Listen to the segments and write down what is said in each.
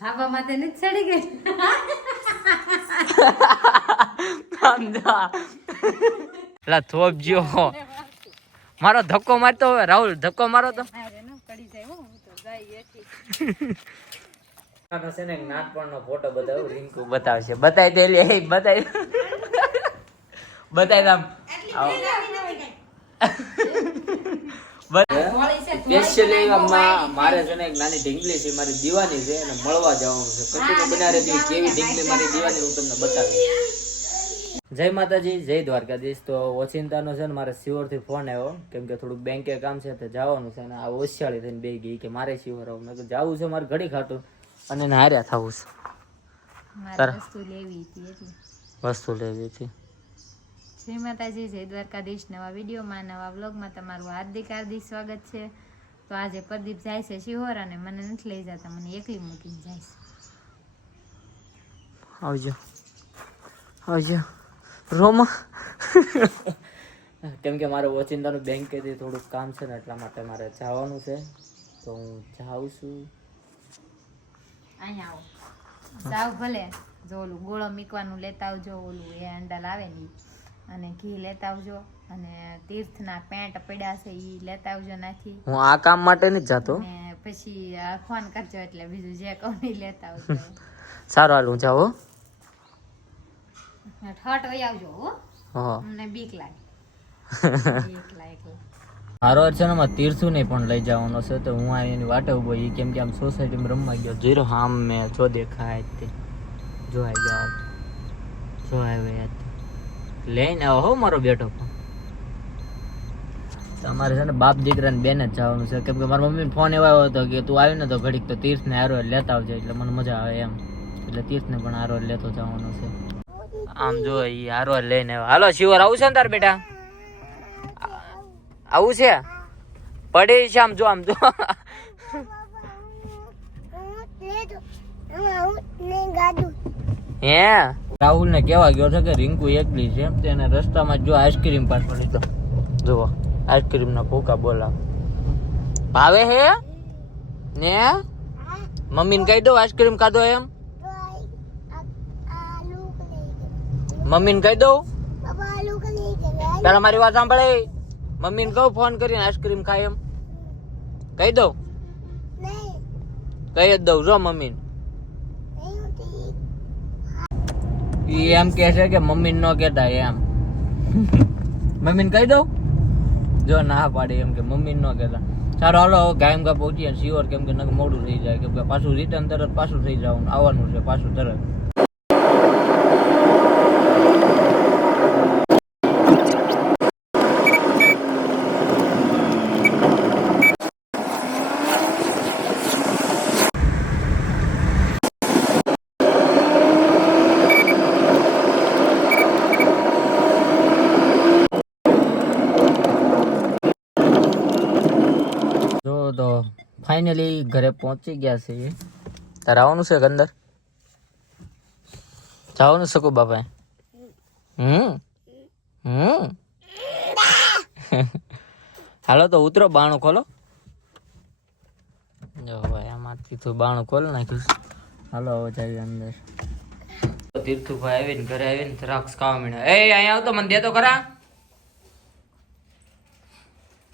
થાબા માથે નથી ચડી ગઈ પેલા થોપજો મારો ધક્કો મારતો હવે રાહુલ ધક્કો મારો તો નાનપણનો ફોટો બતાવું રિંકુ બતાવશે બતાવી દે લે બતાવી બતાવી આમ સ્પેશિયલી મારે છે ને એક નાની ઢીંગલી છે મારી દીવાની છે અને મળવા જવાનું છે કચ્છની બનારે કેવી ઢીંગલી મારી દીવાની હું તમને બતાવીશ. જય માતાજી, જય દ્વારકાધીશ. તો ઓચિંતાનો છે ને મારે શિવરથી ફોન આવ્યો કેમ કે થોડુંક બેંકે કામ છે તો જવાનું છે અને આ ઓશિયાળી થઈને બે ગઈ કે મારે શિવર આવું મેં જવું છે મારે ઘડી ખાટું અને એને હાર્યા થવું છે વસ્તુ લેવી હતી. જય માતાજી, જય દ્વારકાધીશ. નવા વિડીયોમાં નવા વ્લોગમાં તમારું હાર્દિક હાર્દિક સ્વાગત છે. તો આજે પ્રદીપ જાય છે શિહોર અને મને નથી લઈ જતા, મને એકલી મૂકીને જાય છે. આવજો આવજો રોમા કેમ કે મારે ઓચિંતાનું બેંકેથી થોડુંક કામ છે ને એટલા માટે મારે જવાનું છે તો હું જાઉં છું. અહીંયા આવો જાવ ભલે જો ઓલું ગોળો મીકવાનું લેતા આવજો, ઓલું એ અંડલ આવે ને અને ઘી લેતા આવજો અને તીર્થના પેન્ટ પડ્યા છે એ લેતા આવજો નાથી. હું આ કામ માટે નથી જતો ને પછી ફોન કરજો એટલે બીજું જે કહું એ લેતા આવજો. સારું હાલ હું જાઉં. ઠટ વઈ આવજો હો, હા અમને બીક લાગે એકલા મારો છે ને તીર્થું નહીં પણ લઈ જવાનો છે તો હું એની વાટે ઉભો એ કેમ કે આમ સોસાયટીમાં રમવા ગયો જીરો આમ મેં જો દેખાય તે જો આવી જાવ જો આવે લઈને આવો હો મારો બેટો. તમારે છે ને બાપ દીકરાને બેને જ જવાનું છે કેમ કે મારા મમ્મીને ફોન એવો આવ્યો હતો કે તું આવી ને તો ઘડીક તો તીર્થને હારો લેતા આવજે એટલે મને મજા આવે એમ એટલે તીર્થને પણ હારો લેતો જવાનો છે. આમ જો એ હારો લઈને આવ્યો. હાલો શિવર આવું છે ને તાર બેટા આવું છે પડી છે આમ જો આમ જો હે રાહુલ ને કેવા ગયો છે કે રિંકુ એકલી છે તેને રસ્તામાં જો આઈસ્ક્રીમ પાછો લીધો જુઓ આઈસ્ક્રીમ ના ભૂકા બોલા ભાવે હે ને મમ્મીને કહી દો આઈસ્ક્રીમ ખાધો એમ મમ્મીને કહી દઉં પેલા મારી વાત સાંભળે મમ્મીને કહું ફોન કરીને આઈસ્ક્રીમ ખાય એમ કહી દઉં કહી જ દઉં જો મમ્મીને એમ કે છે કે મમ્મીને ન કહેતા એમ મમ્મીને કહી દઉં જો ના પાડી એમ કે મમ્મીને ન કહેતા. સારું હાલો ગાયમ ગા પહોંચીએ શિયોર કેમ કે મોડું થઈ જાય કેમ કે પાછું રિટર્ન તરત પાછું થઈ જવાનું આવવાનું છે પાછું તરત. તો ફાઇનલી ઘરે પહોંચી ગયા છે. તારે આવવાનું છે અંદર જવાનું શકું બાપા હાલો તો ઉતરો બાણું ખોલો જો ભાઈ આમાંથી તો બાણું ખોલ નાખ્યું. હાલો હવે જઈએ અંદર. તીર્થુભાઈ આવીને ઘરે આવીને દ્રાક્ષ ખાવા માંડ્યા. એ અહીંયા આવતો મને દે તો ખરા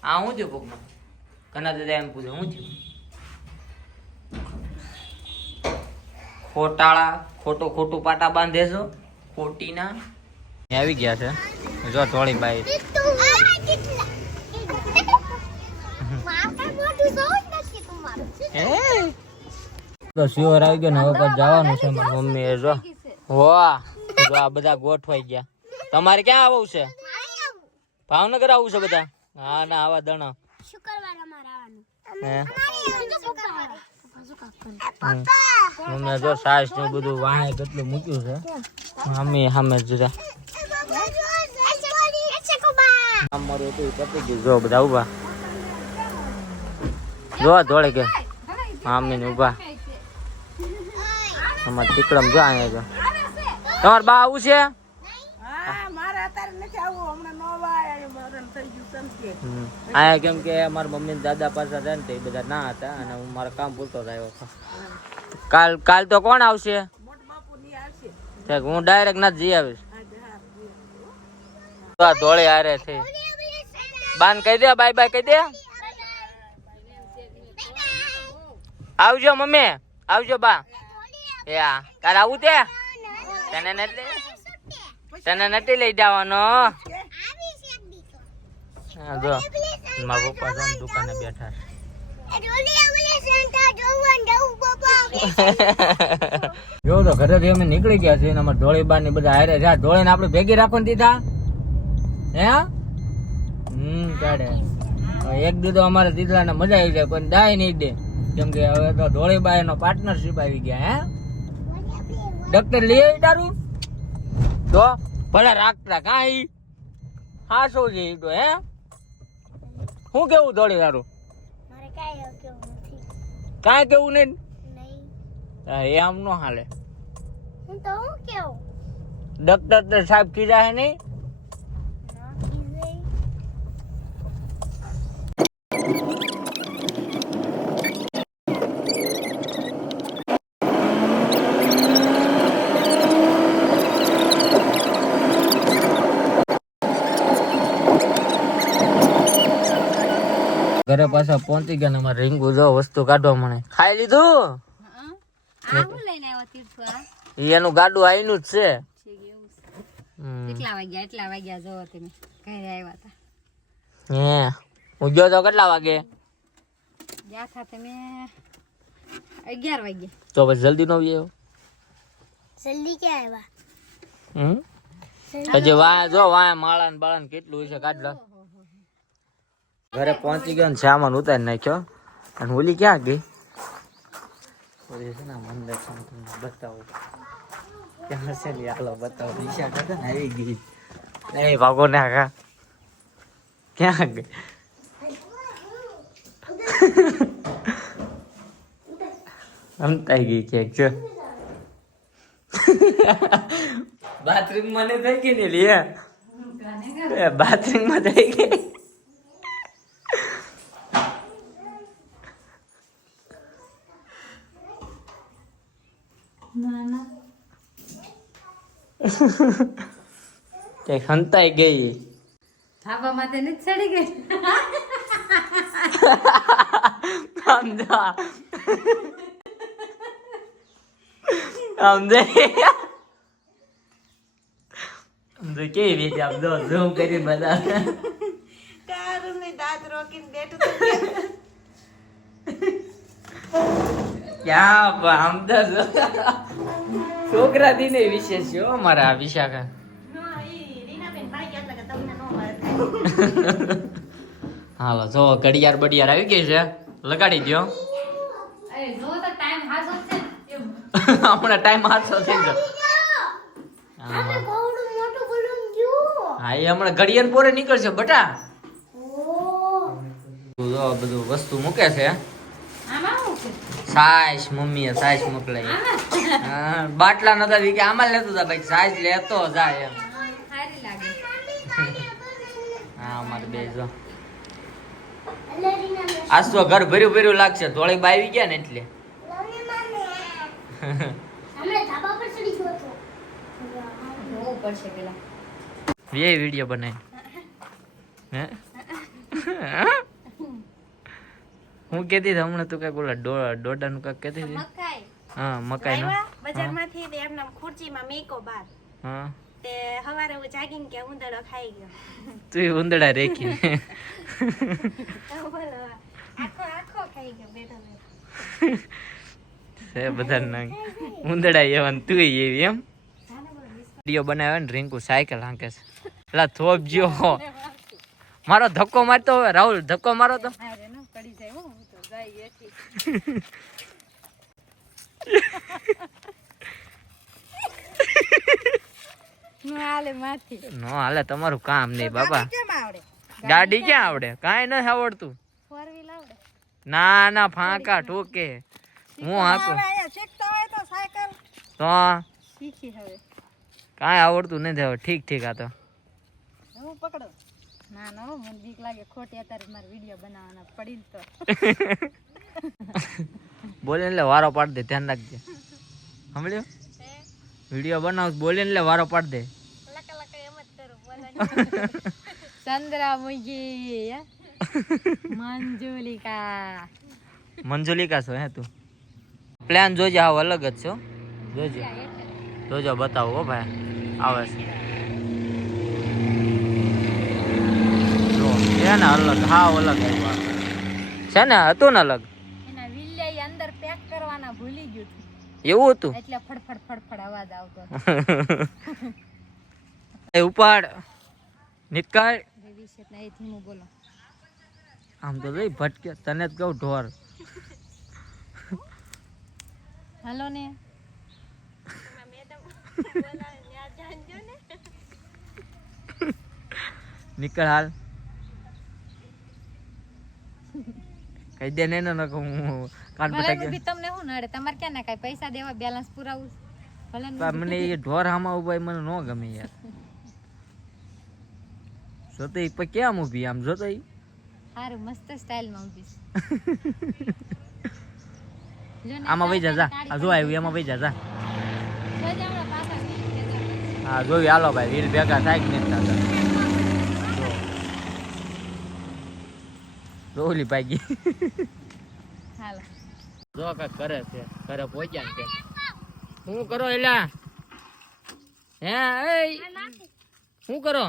આ હું થયું કોકમાં કના દાદા એમ પૂછે શું થયું ખોટાળા ખોટું ખોટું પાટા બાંધે છો ખોટીના આવી ગયા છે જો થોડી બાઈ તો શિવર આવી ગયો ને હવે પછી જવાનું છે મારી મમ્મી એ જો વાહ જો આ બધા ગોઠવાઈ ગયા. તમારે ક્યાં આવવું છે ભાવનગર આવવું છે બધા હા ના આવા દણા મમ્મી જો સાસ ને બધું વાણે કેટલું મૂક્યું છે મમ્મી સામે જરા અમારું હતું પતી ગયું જો બધા ઉભા જો ધોળે કે મમ્મી ને ઉભા અમારે ટીકડમ જો અહીંયા જો તમારે બા આવું છે આયા કેમ કે મારા મમ્મી દાદા પાસે હતા ને તે બધા ના હતા અને હું મારા કામ પૂરતો જ આવ્યો હતો કાલ તો કોણ આવશે? હું ડાયરેક્ટ નથી જઈ આવીશ. ધોળે હારે થઈ બાન કહી દે બાય બાય કહી દે. આવજો મમ્મી, આવજો બા. યા કાલ આવું તે તને નથી લઈ જવાનો. જો મારા પપ્પા તો દુકાને બેઠા જો તો ઘરેથી અમે નીકળી ગયા છીએ. અમારે ધોળી બાર ની બધા હારે છે. ધોળી ને આપડે ભેગી રાખવાની દીધા હે કાઢે એક દીધો અમારે દીધા ને મજા આવી જાય પણ દાય નહીં દે કેમ કે હવે તો ધોળી બાઈ નો પાર્ટનરશીપ આવી ગયા. હે ડોક્ટર લઈ આવી તારું તો ભલે રાખતા કાંઈ હા શું છે તો હે શું કેવું ધોળી તારું? કાંઈ કેવું નહીં એ આમ નો હાલે. ડોક્ટર તો સાહેબ કીધા હે નહીં. ઘરે પાછા પહોંચી ગયા ને અમારે રીંગુ જો વસ્તુ કાઢવા મને ખાઈ લીધું. એનું ગાડું આઈનું જ છે. એટલા વાગ્યા જો તમે ઘરે આવ્યા હતા. હે હું ગયો તો કેટલા વાગે ગયા હતા તમે? 11 વાગે. તો પછી જલ્દી નો આવ્યો. જલ્દી ક્યાં આવ્યા? હજી વાય જો વાય માળા ને બાળા ને કેટલું છે કાઢ લો. ઘરે પહોંચી ગયો ને સામાન ઉતારી નાખ્યો. અને ઓલી ક્યાં ગઈ? ઓલી છે ને મંદિર બતાવો ક્યાં છે ને હાલો બતાવો. દિશા કાઢે ને આવી ગઈ. એ ભાગો ને આખા ક્યાં ગઈ? અમતાઈ ગઈ ક્યાંક છે. બાથરૂમ માં થઈ ગઈ ને લે બાથરૂમ માં થઈ ગઈ. તે ખંતાઈ ગઈ. થાબા માથે નથી ચડી ગઈ. કેવી રીતે આમ જો ઝૂમ કરી બધા ક્યાં આમ તો છોકરા દી ને વિશેષ છે અમારા આ વિશાખા. હાલો જો ઘડિયાળ બડિયાળ આવી ગઈ છે લગાડી દો. હમણાં ટાઈમ હાથસો થઈ ગયો. હા એ હમણાં ઘડિયાળ પોરે નીકળશે બટા. બધું વસ્તુ મૂકે છે. સાઈસ મમ્મીએ સાઈસ મોકલાઈ. હા બાટલા નતા કે આમાં લેતો જા ભાઈ સાઈસ લેતો જાય એમ. હા અમારે બે જો આજ તો ઘર ભર્યું ભર્યું લાગશે. ધોળી બાવી ગયા ને એટલે વિડીયો બનાવી હું કેતી હતી હમણાં તું કઈક ઓલા ડોડા નું કઈક કેતી હતી. હા મકાઈ નો બજારમાંથી એમને ખુરચીમાં મેકો બાર. હા તે હવારે હું જાગીને કે ઉંદરડો ખાઈ ગયો. તું ઉંદડા રેખી આખો ખાઈ ગયો બેઠો બેઠો. છે બધા ઉંદડા એવા તું એવી એમ. વિડીયો બનાવ્યો ને રીંકુ સાયકલ હાંકે છે. એટલે થોપ જ્યો મારો ધક્કો મારતો હવે રાહુલ ધક્કો મારો તો નો હાલે તમારું કામ નહીં બાબા. ગાડી ક્યાં આવડે? કાંઈ નથી આવડતું. ના ના ફાંકા ઠોકે હું હાકું તો કાંઈ આવડતું નથી હવે. ઠીક ઠીક. આ તો પકડો. ના ના મને બીક લાગે ખોટી અત્યારે મારે વિડીયો બનાવવાના પડી તો બોલે એટલે વારો પાડ દે, ધ્યાન રાખજે. સાંભળ્યો? વિડીયો બનાવ બોલે એટલે વારો પાડ દે. લકા લકા એમ જ કરું બોલવાની. ચંદ્રમુખી મંજુલિકા. મંજુલિકા છો હે તું? પ્લાન જોજે, આવ અલગ જ છો. જોજે જોજો, બતાવો હો ભાઈ. આવે છે જો, છે ને અલગ, હાવ અલગ આવ્યું છે ને. હતું ને અલગ, એના વિલ્યાઈ અંદર પેક કરવાના ભૂલી ગયું હતું. એવું હતું. એટલે ફડફડ ફડફડ અવાજ આવતો. એ ઉપાડ નીકળ. વિશે નહીં ધીમું બોલો. આમ તો જોઈ ભટકે, તને જ કહું ઢોર. હાલો ને. મેડમ બોલાવે ત્યાં જાણજો ને. નીકળ હાલ. કઈ દે ને ન કહું કાન ભલે પટાકી. બી તમને શું નડે? તમારે ક્યાં ના કાંઈ પૈસા દેવા, બેલેન્સ પુરાવું? ભલે ને બી. મને એ ઢોર હામાં ઉભા મને ન ગમે યાર. જોતો ઈ પછી કેમ ઊભી આમ જોતો ઈ. હારું મસ્ત સ્ટાઇલમાં ઊભી છે. જો ને આમાં વઈ જા જા. આ જો આવ્યું એમાં વઈ જા જા. સજાવડા પાછા કરી દેજો. હા જોયું, હાલો ભાઈ રીલ ભેગા થાય કે નહીં થતા. જો ઓલી ભાગી. હાલો. જો કાંઈક કરે છે, ઘરે પહોંચ્યા ને તે. શું કરો એલા? હે એ શું કરો?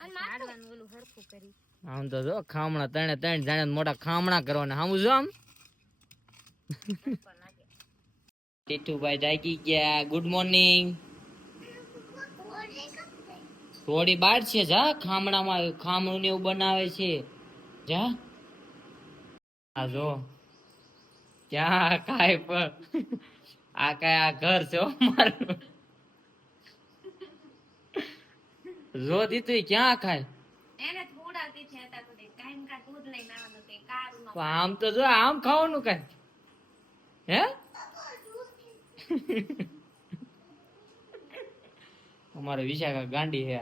કાઢવાનું ઓલું હરખું કરી. આમ તો જો ખામણા ત્રણે ત્રણ જાણે મોટા ખામણા કરવાના. આમ જો આમ ટીટુભાઈ જાગી ગયા. Good morning. થોડી બાર છે જા, ખામણામાં ખામણું ને એવું બનાવે છે જા. આ જો ક્યાં કાય પણ આ કાય આ ઘર છે હો મારું. જો દીધું ક્યાં ખાય. એને થોડાવતી છે હતા સુધી કાયમ કા દૂધ લઈને આવવાનું કે કારું પણ આમ તો જો આમ ખાવાનું કઈ હે. અમારે વિશાખા ગાંડી છે.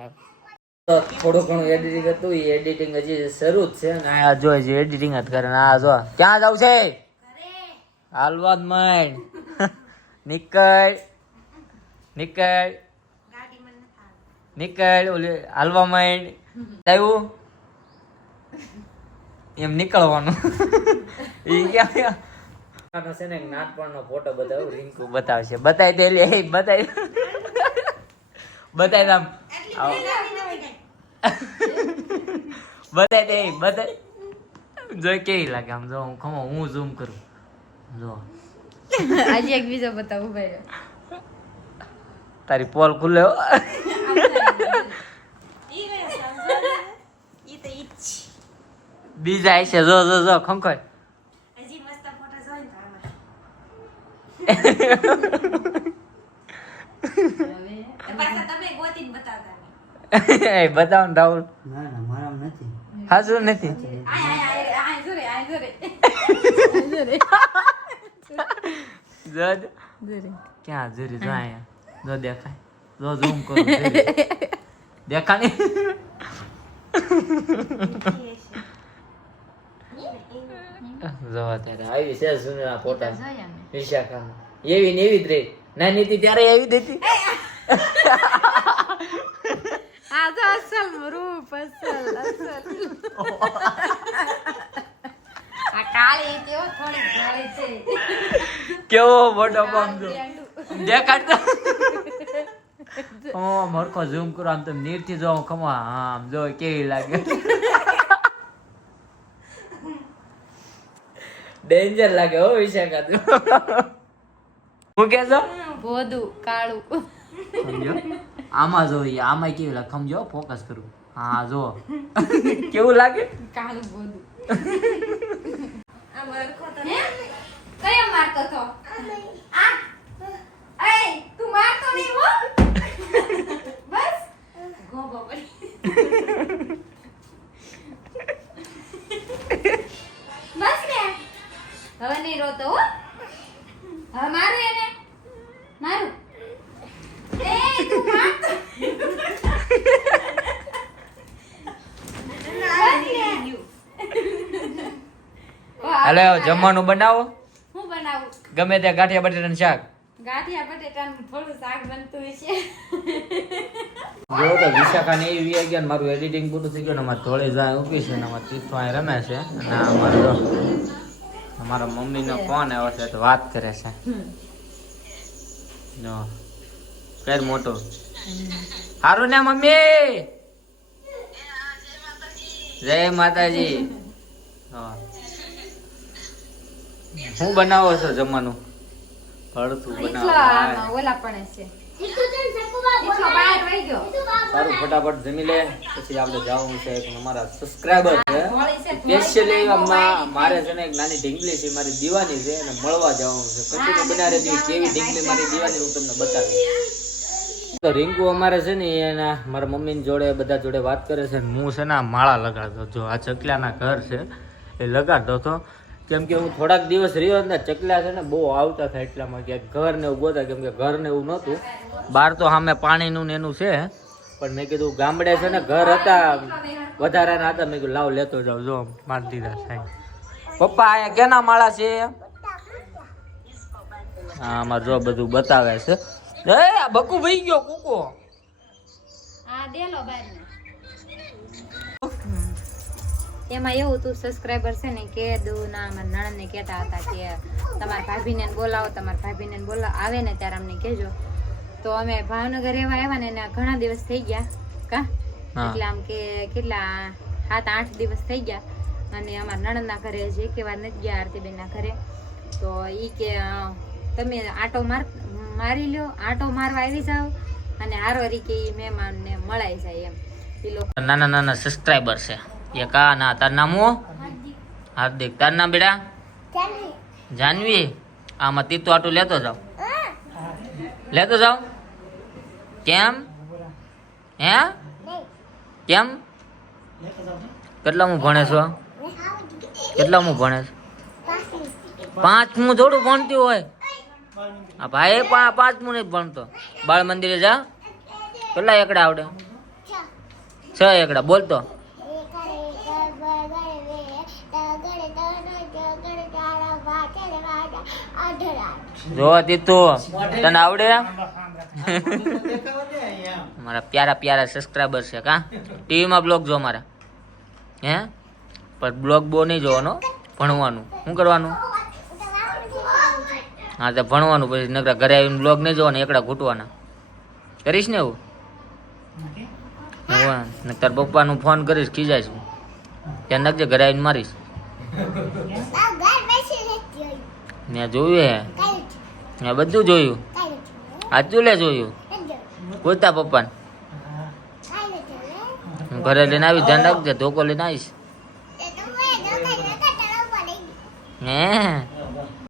થોડું ઘણું એડિટિંગ હતું, એ એડિટિંગ હજી શરૂ જ છે ને. આ જો હજી એડિટિંગ જ કરે ને. આ જો ક્યાં જાવ છે? હાલવા જ માંડ. નીકળ નીકળ ગાડી મને નથી આવતી. નીકળ. ઓલી હાલવા માંડ. આવ્યું એમ નીકળવાનું. ઈ ક્યાં છે ને નાનપણનો ફોટો બતાવ્યો. રિંકુ બતાવશે. બતાવી દે લે, બતાવી બતાવી આમ બતાવી દે, બતાવી. જો કેવી લાગે આમ. જો હું ખમો, હું ઝૂમ કરું. જો આજે એક બીજો બતાવું ભાઈ. તારી પોલ ખુલ્લે હો. ઈ ગયો સમજો ને. ઈ તો ઈ જ છે. બીજા છે જો જો જો ખંખોય. હજી મસ્ત ફોટા જોઈને તો આમાં. તો પાછા તમે ગોતીને બતાવતા નહીં. એ બતાવ ને રાહુલ. ના ના મારામાં નથી. હાજુ નથી. આય જોરે આય જોરે. જો ક્યાં જરી જો આયા. જો દેખાય. જો ઝૂમ કરું. દેખાય જો અત્યારે આવી છે જૂના ફોટા જોયા ને. વિશાખાના. એવી ને એવી જ રહી. નાની હતી ત્યારે એવી જ હતી. આ તો અસલ રૂપ, અસલ અસલ. આ કાળી કેવો થોડી ઘોળી છે. કેવો મોટો પંપ જો દેખાડતો. ઓ મરકો ઝૂમ કરો આમ. તો નીરથી જો ખમા આમ જો કેવી લાગે. ડેન્જર લાગે હો વિશાખા તું. હું કે છો? ભોદું કાળું. સમજો આમાં જો આમાં કેવી લાગે સમજો. ફોકસ કરું. હા જો કેવું લાગે. કાળું ભોદું. આ મરખો તો કયો મારતો તો? આ એય તું મારતો નહીં હો. બસ ગોબો પડી. બસ ને હવે નહીં રોતો હો. હવે મારું એને મારું. એ તું મારતો. હાલે જમવાનું બનાવો. હું બનાવું? ગમે ત્યાં ગાંઠિયા બટેટાનું શાક. ગાંઠિયા બટેટાનું થોડું શાક બનતું હશે. જો તો વિશાખા ને એવી આવી ગયા ને મારું એડિટિંગ પૂરું થઈ ગયું ને અમારે ધોળે જાય ઊભી છે ને અમારે તીર્થો અહીં રમે છે અને અમારે જો અમારા મમ્મીનો ફોન આવ્યો છે તો વાત કરે છે. જો કર મોટો હારું ને મમ્મી. જય માતાજી. હા શું બનાવો છો જમવાનું? ભરતું બનાવો. ઓલા પણ છે. એટલો બહાર વહી ગયો. સારું ફટાફટ જમી લે પછી આપણે જવાનું છે. અમારા સબસ્ક્રાઇબર છે સ્પેશિયલી મારે છે ને એક નાની ઢીંગલી છે મારી દીવાની છે અને મળવા જવાનું છે. કચ્છી બનારે કેવી ઢીંગલી મારી દીવાની હું તમને બતાવીશ. તો રિંકુ અમારે છે ને એના મારા મમ્મીની જોડે બધા જોડે વાત કરે છે. હું છે ને આ માળા લગાડતો. જો આ ચકલાના ઘર છે એ લગાડતો હતો કેમ કે હું થોડાક દિવસ રહ્યો ને ચકલા છે ને બહુ આવતા થાય એટલામાં કે ઘર ને એવું ગોતા કેમ કે ઘર ને એવું નહોતું. બહાર તો સામે પાણીનું ને એનું છે પણ મેં કીધું ગામડે છે ને ઘર હતા વધારાના હતા. મેં કીધું લાવ લેતો જાવ. જો મારી દીધા સાહેબ. પપ્પા અહીંયા કેના માળા છે? હા અમારે જો બધું બતાવે છે. એ બકુ ભાઈ ગયો કુકો. આ દેલો બાર એમાં એવું તું સબસ્ક્રાઇબર છે ને કે દુના મારા નણંદ ને કહેતા હતા કે તમારા ભાભીને બોલાવો આવે ને ત્યારે અમને કહેજો. તો અમે ભાવનગર એવા આવ્યા ને એના ઘણા દિવસ થઈ ગયા કા એટલે આમ કે કેટલા 7-8 દિવસ થઈ ગયા અને અમારા નણંદના ઘરે જે કે વાર નથી ગયા આરતીબેન ના ઘરે. તો ઈ કે તમે આટો મારી લ્યો, આટો મારવા આવી જાવ અને હારોરી કે ઈ મહેમાન ને મળાઈ જાય એમ. ઈ લોકો નાના નાના સબસ્ક્રાઇબર છે. એક આ ના તાર નામ હું હાર્દિક. તાર નામ બેટા જાનવી. આમાં તીતું આટું લેતો જાવ. કેમ હે કેમ કેટલામું ભણે છો? 5મું થોડું ભણતી હોય. આ ભાઈ 5મું નહીં ભણતો. બાળ મંદિરે જા. કેટલા એકડા આવડે? 6 એકડા બોલતો. જો તીતુ તને આવડે? મારા પ્યારા સબસ્ક્રાઇબર છે કા. ટીવીમાં બ્લોગ જો મારા હે પણ બ્લોગ બહુ નહીં જોવાનો. ભણવાનું શું કરવાનું? હા તો ભણવાનું પછી નકરા ઘરે આવીને બ્લોગ નહીં જોવાનો એકડા ઘૂંટવાના. કરીશ ને એવું? ને તાર પપ્પાનું ફોન કરીશ ખીજાઈશ હું. ત્યાં નાખજે ઘરે આવીને મારીશ. મેં જોયું હે મેં બધું જોયું. આજુ લે જોયું પૂછતા પપ્પાને. હું ઘરે લઈને આવીશ ધ્યાન રાખજે. ધોકો લઈને આવીશ. હે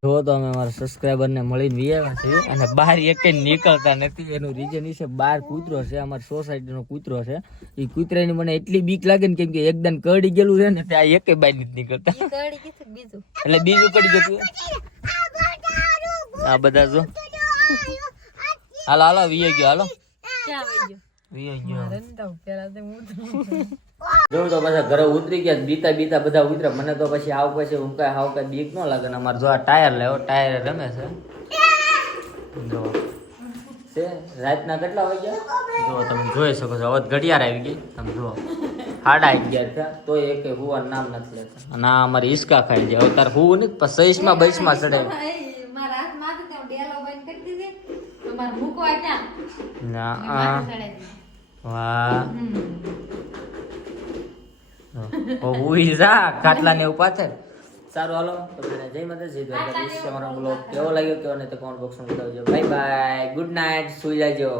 જો તો અમે અમારા સબસ્ક્રાઇબર ને મળીને વિયા છે અને બહાર એક નીકળતા નથી. એનું રીઝન છે બહાર કૂતરો છે. અમારી સોસાયટીનો કૂતરો છે. એ કૂતરાની મને એટલી બીક લાગે ને કેમ કે એકદમ કરડી ગયેલું છે ને ત્યાં એકે બહાર નથી નીકળતા. એટલે બીજું કડી ગયું. આ બધા જો હાલો વીએ ગયો. હાલો વીએ ગયો. જો તો પછી ઘરે ઉતરી ગયા બીતા બધા ઉતરે. મને તો પછી હું કઈ બીક ન લાગે ને. અમારે જો આ ટાયર લેવો ટાયર રમે છે. જો છે રાતના કેટલા વાગ્યા જો તમે જોઈ શકો છો. હવે ઘડિયાળ આવી ગઈ તમે જો 11:30 થયા તો એક હુવાનું નામ નથી લેતા. અને આ અમારી હિસકા ખાઈ જાય. હવે તાર હું ને 26માં 22માં ચડે. ખાટલા ને એવું પાછળ. સારું હાલો જય માતાજી. અમારો બ્લોગ કેવો લાગ્યો કેવો નહીં તો કોમેન્ટ બોક્સમાં બતાવજો. Bye bye good night. સુઈ જાજો.